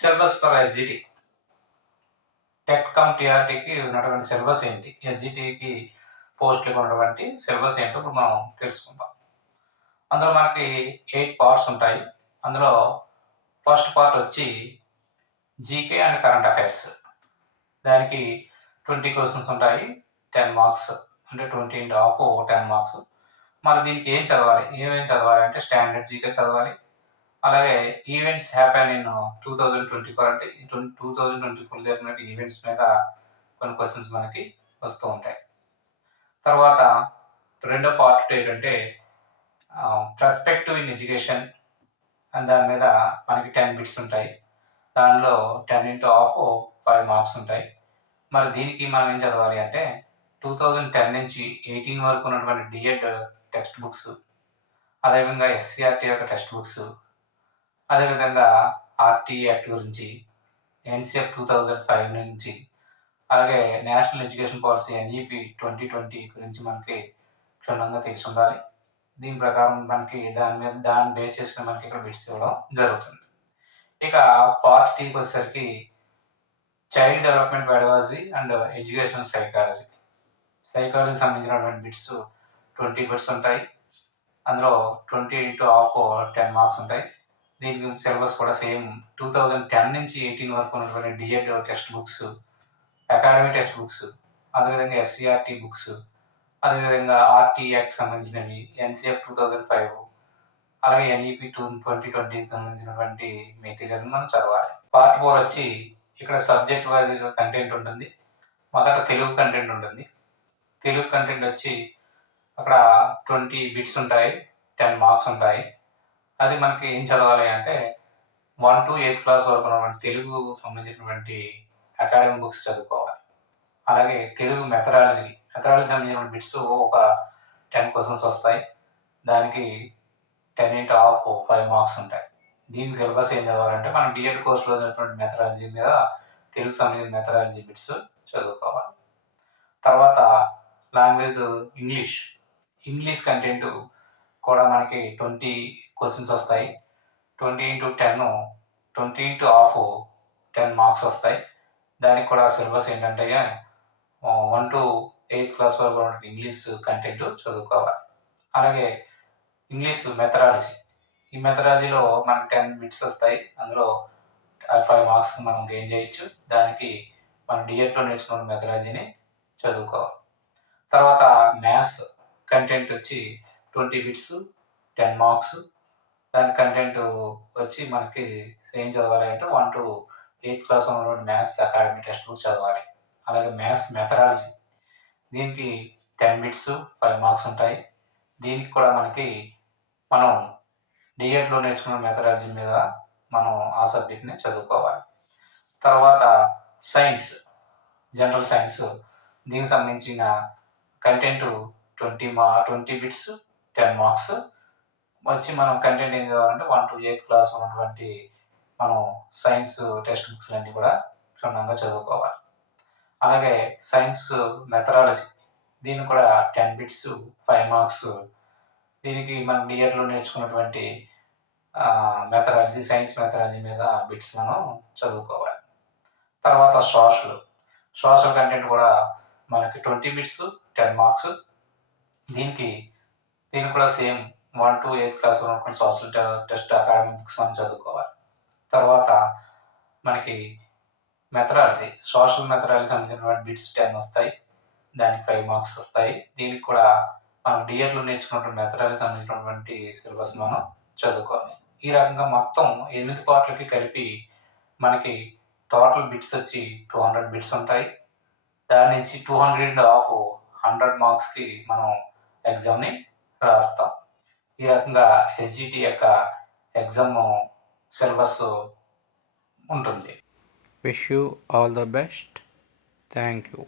Syllabus for SGT TET cum టీఆర్టీకి ఉన్నటువంటి syllabus ఏంటి, ఎస్జిటికి పోస్టులకు ఉన్నటువంటి సిలబస్ ఏంటో ఇప్పుడు మనం తెలుసుకుందాం. అందులో మనకి 8 పార్ట్స్ ఉంటాయి. అందులో ఫస్ట్ పార్ట్ వచ్చి జీకే అండ్ కరెంట్ అఫైర్స్. దానికి 20 క్వశ్చన్స్ ఉంటాయి, 10 మార్క్స్, అంటే 20 ఇంటూ హాఫ్ 10 మార్క్స్. మరి దీనికి ఏమేమి చదవాలి అంటే స్టాండర్డ్ జీకే చదవాలి. అలాగే ఈవెంట్స్ హ్యాపెన్ ఇన్ 2024, అంటే 2024 జరిగిన ఈవెంట్స్ మీద కొన్ని క్వశ్చన్స్ మనకి వస్తూ ఉంటాయి. తర్వాత రెండో పార్ట్ ఏంటంటే పర్స్పెక్టివ్ ఇన్ ఎడ్యుకేషన్, అండ్ దాని మీద మనకి 10 బిట్స్ ఉంటాయి. దానిలో 10 ఇంటూ హాఫ్ 5 మార్క్స్ ఉంటాయి. మరి దీనికి మనం ఏం చదవాలి అంటే 2010 నుంచి 18 వరకు ఉన్నటువంటి డిఎడ్ టెక్స్ట్ బుక్స్, అదేవిధంగా ఎస్సీఆర్టీ యొక్క టెక్స్ట్ బుక్స్, అదేవిధంగా ఆర్టీ యాక్ట్ గురించి, ఎన్సిఎఫ్ 2005 నుంచి, అలాగే నేషనల్ ఎడ్యుకేషన్ పాలసీ ఎన్ఈపి 2020 గురించి మనకి క్షుణ్ణంగా తెలిసి ఉండాలి. దీని ప్రకారం మనకి దాన్ని బేస్ చేసుకుని మనకి ఇక్కడ బిట్స్ ఇవ్వడం జరుగుతుంది. ఇక పార్ట్ 3కి వచ్చేసరికి child development pedagogy and educational సైకాలజీకి సంబంధించినటువంటి బిట్స్ 20 బిట్స్ ఉంటాయి. అందులో 20 ఇంటూ హాఫ్ 10 మార్క్స్ ఉంటాయి. దీనికి సిలబస్ కూడా సేమ్ 2010 నుంచి 18 వరకు ఉన్నటువంటి D Ed text books, academic text books, అదేవిధంగా ఎస్సీఆర్టీ బుక్స్, అదేవిధంగా ఆర్టీ యాక్ట్ సంబంధించినవి, ఎన్సిఎఫ్ 2005, అలాగే ఎన్ఈపి 2020 సంబంధించినటువంటి మెటీరియల్ మనం చదవాలి. పార్ట్ 4 వచ్చి ఇక్కడ సబ్జెక్ట్ వైజ్ కంటెంట్ ఉంటుంది. మొదట తెలుగు కంటెంట్ ఉంటుంది. తెలుగు కంటెంట్ వచ్చి అక్కడ 20 బిట్స్ ఉంటాయి, 10 మార్క్స్ ఉంటాయి. అది మనకి ఏం చదవాలి అంటే 1 to 8th క్లాస్ వరకు ఉన్నటువంటి తెలుగు సంబంధించినటువంటి అకాడమిక్ బుక్స్ చదువుకోవాలి. అలాగే తెలుగు మెథడాలజీ సంబంధించిన బిట్స్ ఒక 10 క్వశ్చన్స్ వస్తాయి. దానికి 10 ఇంటూ హాఫ్ 5 మార్క్స్ ఉంటాయి. దీనికి సిలబస్ ఏం చదవాలంటే మనం డిఎడ్ కోర్సులో ఉన్నటువంటి మెథడాలజీ మీద తెలుగు సంబంధించిన మెథడాలజీ బిట్స్ చదువుకోవాలి. తర్వాత లాంగ్వేజ్ ఇంగ్లీష్ కంటెంట్ కూడా మనకి 20 క్వశ్చన్స్ వస్తాయి. 20 ఇంటూ 10, 20 ఇంటూ హాఫ్ 10 మార్క్స్ వస్తాయి. దానికి కూడా సిలబస్ ఏంటంటే 1 to 8th క్లాస్ వరకు ఉన్నటువంటి ఇంగ్లీష్ కంటెంట్ చదువుకోవాలి. అలాగే ఇంగ్లీష్ మెథడాలజీ, ఈ మెథడాలజీలో మనకి 10 బిట్స్ వస్తాయి. అందులో 5 మార్క్స్ మనం గెయిన్ చేయొచ్చు. దానికి మనం డిఎడ్లో నేర్చుకున్న మెథడాలజీని చదువుకోవాలి. తర్వాత మ్యాథ్స్ కంటెంట్ వచ్చి 20 బిట్స్, 10 మార్క్స్. దాని కంటెంట్ వచ్చి మనకి ఏం చదవాలి అంటే 1 to 8th క్లాస్ ఉన్నటువంటి మ్యాథ్స్ అకాడమిక్ టెక్స్ట్ బుక్ చదవాలి. అలాగే మ్యాథ్స్ మెథడాలజీ, దీనికి 10 బిట్స్, 5 మార్క్స్ ఉంటాయి. దీనికి కూడా మనకి మనం డిఎడ్లో నేర్చుకున్న మెథడాలజీ మీద మనం ఆ సబ్జెక్ట్ని చదువుకోవాలి. తర్వాత జనరల్ సైన్స్, దీనికి సంబంధించిన కంటెంట్ 20 బిట్స్, 10 మార్క్స్ వచ్చి మనం కంటెంట్ ఏం చదవాలంటే 1 to 8th క్లాస్ ఉన్నటువంటి మనం సైన్స్ టెక్స్ట్ బుక్స్ అన్నీ కూడా క్షుణ్ణంగా చదువుకోవాలి. అలాగే సైన్స్ మెథడాలజీ, దీన్ని కూడా 10 బిట్స్, 5 మార్క్స్. దీనికి మనం డిఎడ్లో నేర్చుకున్నటువంటి సైన్స్ మెథడాలజీ మీద బిట్స్ మనం చదువుకోవాలి. తర్వాత సోషల్ కంటెంట్ కూడా మనకి 20 బిట్స్, 10 మార్క్స్. దీనికి కూడా సేమ్ 1 to 8th క్లాస్ ఉన్నటువంటి సోషల్ టెస్ట్ అకాడమిక్ బుక్స్ మనం చదువుకోవాలి. తర్వాత మనకి సోషల్ మెథడాలజీ సంబంధించినటువంటి బిట్స్ 10 వస్తాయి. దానికి 5 మార్క్స్ వస్తాయి. దీనికి కూడా మనం డిఎడ్లో నేర్చుకున్నటువంటి మెథడాలజీ సంబంధించినటువంటి సిలబస్ మనం చదువుకోవాలి. ఈ రకంగా మొత్తం 8 పార్ట్లకి కలిపి మనకి టోటల్ బిట్స్ వచ్చి 200 బిట్స్ ఉంటాయి. దాని నుంచి 200 ఆఫ్ 100 మార్క్స్కి మనం ఎగ్జామ్ని రాస్తాం. ఈ రకంగా ఎస్జిటి యొక్క ఎగ్జామ్ సిలబస్ ఉంటుంది. Wish you all the best. Thank you.